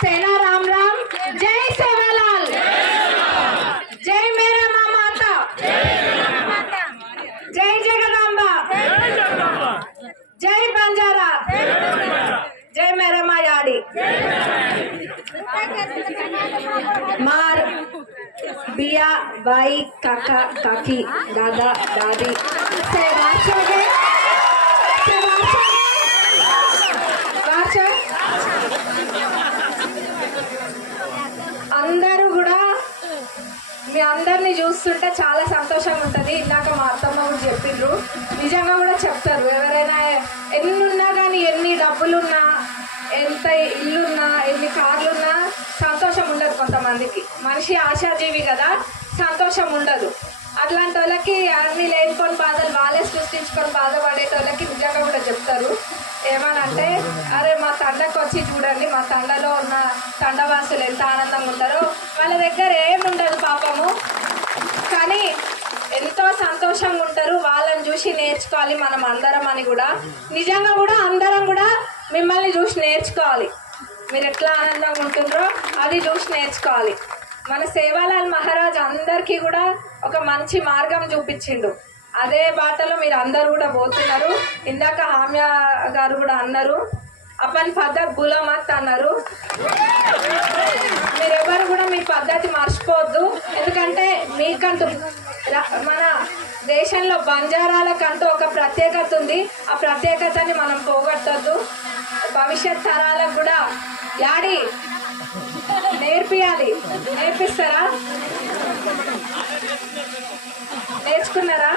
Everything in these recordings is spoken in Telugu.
सेना राम राम। जय सेवालाल। जय मेरा माँ माता जय जगदम्बा। जय बंजारा। जय मेरा माँ याडी मार, बिया, बाई, काका, काकी, दादा, दादी से वाचोगे మీ అందరిని చూస్తుంటే చాలా సంతోషంగా ఉంటుంది. ఇందాక మా అత్తమ్మ కూడా చెప్పిండ్రు. నిజంగా కూడా చెప్తారు. ఎవరైనా ఎన్ని ఉన్నా కానీ ఎన్ని డబ్బులున్నా ఎంత ఇల్లున్నా ఎన్ని కార్లున్నా సంతోషం ఉండదు కొంతమందికి. మనిషి ఆశాజీవి కదా సంతోషం ఉండదు. అట్లాంటి వాళ్ళకి అన్ని లేనికొని బాధలు వాళ్ళే సృష్టించుకొని బాధపడేటోళ్ళకి నిజంగా కూడా చెప్తారు. ఏమనంటే అరే మా తండకు వచ్చి చూడండి మా తండలో ఉన్న తండవాసులు ఎంత ఆనందంగా ఉంటారో. వాళ్ళ దగ్గర ఏముండదు పాపము. కానీ ఎంతో సంతోషంగా ఉంటారు. వాళ్ళని చూసి నేర్చుకోవాలి మనం అందరం అని కూడా. నిజంగా కూడా అందరం కూడా మిమ్మల్ని చూసి నేర్చుకోవాలి. మీరు ఎట్లా ఆనందంగా ఉంటుందో అది చూసి నేర్చుకోవాలి. మన సేవాలాల్ మహారాజ్ అందరికీ కూడా ఒక మంచి మార్గం చూపించిండు. అదే బాటలో మీరు అందరు కూడా పోతున్నారు. ఇందాక హామ్య గారు కూడా అన్నారు. అప్పని పద్ధతి గులామత్ అన్నారు. మీరెవరు కూడా మీ పద్ధతి మర్చిపోవద్దు ఎందుకంటే మీకంటూ మన దేశంలో బంజారాలకంటూ ఒక ప్రత్యేకత ఉంది. ఆ ప్రత్యేకతని మనం పోగొట్టద్దు. భవిష్యత్ తరాలకు కూడా యాడి నేర్పియాలి. నేర్పిస్తారా? నేర్చుకున్నారా?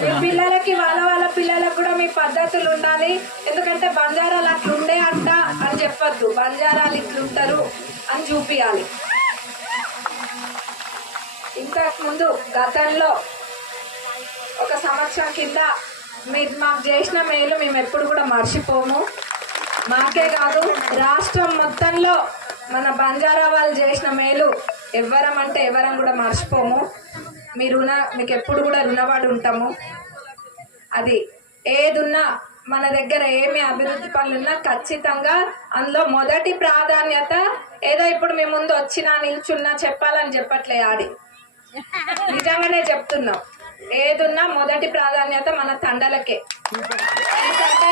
మీ పిల్లలకి వాళ్ళ వాళ్ళ పిల్లలకు కూడా మీ పద్ధతులు ఉండాలి. ఎందుకంటే బంజారాలు అట్లుండే అంట అని చెప్పొద్దు. బంజారాలు ఇట్లుంటారు అని చూపించాలి ఇంతకుముందు గతంలో ఒక సంవత్సరం కింద మీరు మాకు చేసిన మేలు మేము ఎప్పుడు కూడా మర్చిపోము. మాకే కాదు రాష్ట్రం మొత్తంలో మన బంజారా వాళ్ళు చేసిన మేలు ఎవ్వరం అంటే ఎవరం కూడా మర్చిపోము. మీ రుణ మీకు ఎప్పుడు కూడా రుణవాడు ఉంటాము. అది ఏదున్నా మన దగ్గర ఏమి అభివృద్ధి పనులున్నా ఖచ్చితంగా అందులో మొదటి ప్రాధాన్యత ఏదో ఇప్పుడు మీ ముందు వచ్చినా నిల్చున్నా చెప్పాలని చెప్పట్లే ఆడి. నిజంగానే చెప్తున్నాం. ఏదున్నా మొదటి ప్రాధాన్యత మన తండలకే. ఎందుకంటే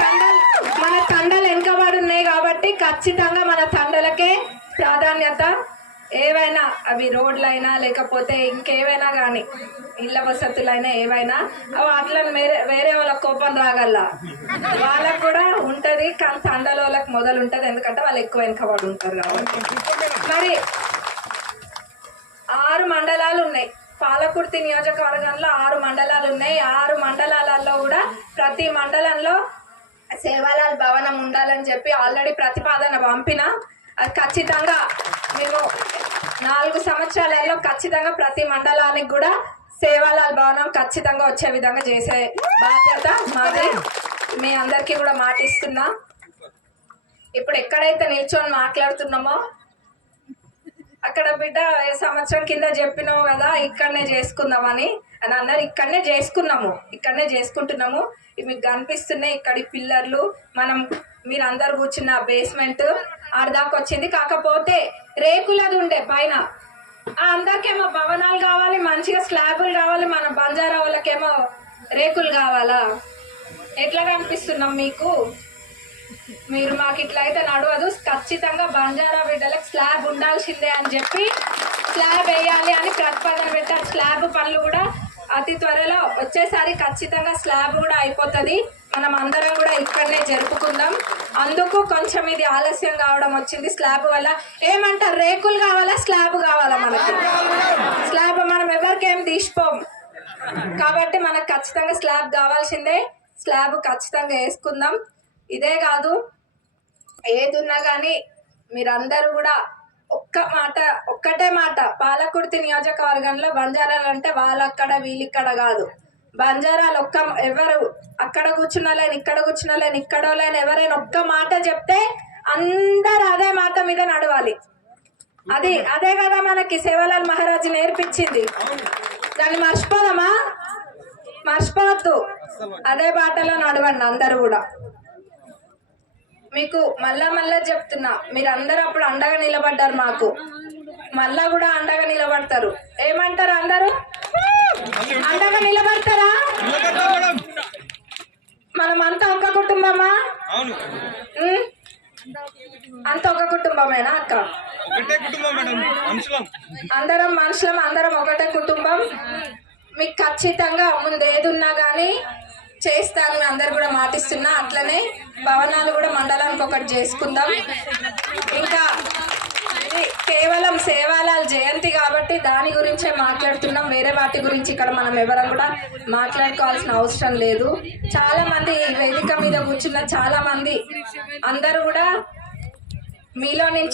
తండలు మన తండలు వెనుకబడి ఉన్నాయి కాబట్టి ఖచ్చితంగా మన తండ ప్రాధాన్యత ఏవైనా అవి రోడ్లైనా లేకపోతే ఇంకేవైనా కానీ ఇళ్ళ వసతులైనా ఏవైనా అవి అట్లా వేరే వేరే వాళ్ళ కోపం రాగల వాళ్ళకు కూడా ఉంటుంది కానీ తండల వాళ్ళకి మొదలు ఉంటుంది ఎందుకంటే వాళ్ళు ఎక్కువ వెనకబడి ఉంటారు కాబట్టి. మరి ఆరు మండలాలు ఉన్నాయి. పాలకుర్తి నియోజకవర్గంలో ఆరు మండలాలు ఉన్నాయి. ఆరు మండలాలలో కూడా ప్రతి మండలంలో సేవాలాల్ భవనం ఉండాలని చెప్పి ఆల్రెడీ ప్రతిపాదన పంపిన అది ఖచ్చితంగా మేము నాలుగు సంవత్సరాలలో ఖచ్చితంగా ప్రతి మండలానికి కూడా సేవాలాల్ భవనం ఖచ్చితంగా వచ్చే విధంగా చేసే బాధ్యత మాది. మీ అందరికీ కూడా మాటిస్తున్నా. ఇప్పుడు ఎక్కడైతే నిల్చొని మాట్లాడుతున్నామో అక్కడ బిడ్డ సంవత్సరం కింద చెప్పినావు కదా ఇక్కడనే చేసుకుందామని. అని అన్నారు ఇక్కడనే చేసుకున్నాము ఇక్కడనే చేసుకుంటున్నాము. మీకు కనిపిస్తున్నాయి ఇక్కడి పిల్లర్లు మనం మీరందరూ కూర్చున్న బేస్మెంట్ అర్ధాకు వచ్చింది కాకపోతే రేకులది ఉండే పైన. అందరికేమో భవనాలు కావాలి మంచిగా స్లాబులు కావాలి మన బంజారా వాళ్ళకేమో రేకులు కావాలా? ఎట్లా కనిపిస్తున్నాం మీకు? మీరు మాకు ఇట్లయితే నడవదు. ఖచ్చితంగా బంజారా బిడ్డలకు స్లాబ్ ఉండాల్సిందే అని చెప్పి స్లాబ్ వేయాలి అని ప్రతిపాదన పెట్టారు. స్లాబ్ పనులు కూడా అతి త్వరలో వచ్చేసారి ఖచ్చితంగా స్లాబ్ కూడా అయిపోతుంది. మనం అందరం కూడా ఇక్కడనే జరుపుకుందాం. అందుకు కొంచెం ఇది ఆలస్యం కావడం వచ్చింది. స్లాబ్ వల్ల ఏమంటారు రేకులు కావాలా? స్లాబ్ కావాలా మనకి? స్లాబ్ మనం ఎవరికేం తీసిపోం. కాబట్టి మనకు ఖచ్చితంగా స్లాబ్ కావాల్సిందే. స్లాబ్ ఖచ్చితంగా వేసుకుందాం. ఇదే కాదు ఏదున్నా కానీ మీరందరూ కూడా ఒక్క మాట ఒక్కటే మాట. పాలకుర్తి నియోజకవర్గంలో బంజారాలు అంటే వాళ్ళక్కడ వీళ్ళిక్కడ కాదు. బంజారాలు ఒక్క ఎవరు అక్కడ కూర్చున్నలేని ఇక్కడ కూర్చున్నలేని ఇక్కడ లేని ఎవరైనా ఒక్క మాట చెప్తే అందరు అదే మాట మీద నడవాలి. అది అదే కదా మనకి సేవలాల్ మహారాజు నేర్పించింది. దాన్ని మర్చిపోదామా మర్చిపోవద్దు. అదే బాటలో నడవండి అందరు కూడా. మీకు మళ్ళా మళ్ళా చెప్తున్నా అందరు అప్పుడు అండగా నిలబడ్డారు మాకు. మళ్ళా కూడా అండగా నిలబడతారు. ఏమంటారు అందరూ? అండగా నిలబడతారా? మనమంతా ఒక కుటుంబమా? అవును. ఉం? అంత ఒక కుటుంబమేనా అక్క? ఒకటే కుటుంబం మేడం మనుషులం. అందరం మనుషులం అందరం ఒకటే కుటుంబం. మీకు ఖచ్చితంగా ముందు ఏది ఉన్నా కానీ చేస్తాను అందరు కూడా మాటిస్తున్నా అట్లనే భవనాలు కూడా మండలానికి ఒకటి చేసుకుందాం. ఇంకా ఇది కేవలం సేవాలాల్ జయంతి కాబట్టి దాని గురించే మాట్లాడుతున్నాం. వేరే వాటి గురించి ఇక్కడ మనం ఎవరం కూడా మాట్లాడుకోవాల్సిన అవసరం లేదు. చాలా మంది ఈ వేదిక మీద కూర్చున్న చాలా మంది అందరూ కూడా మీలో నుంచి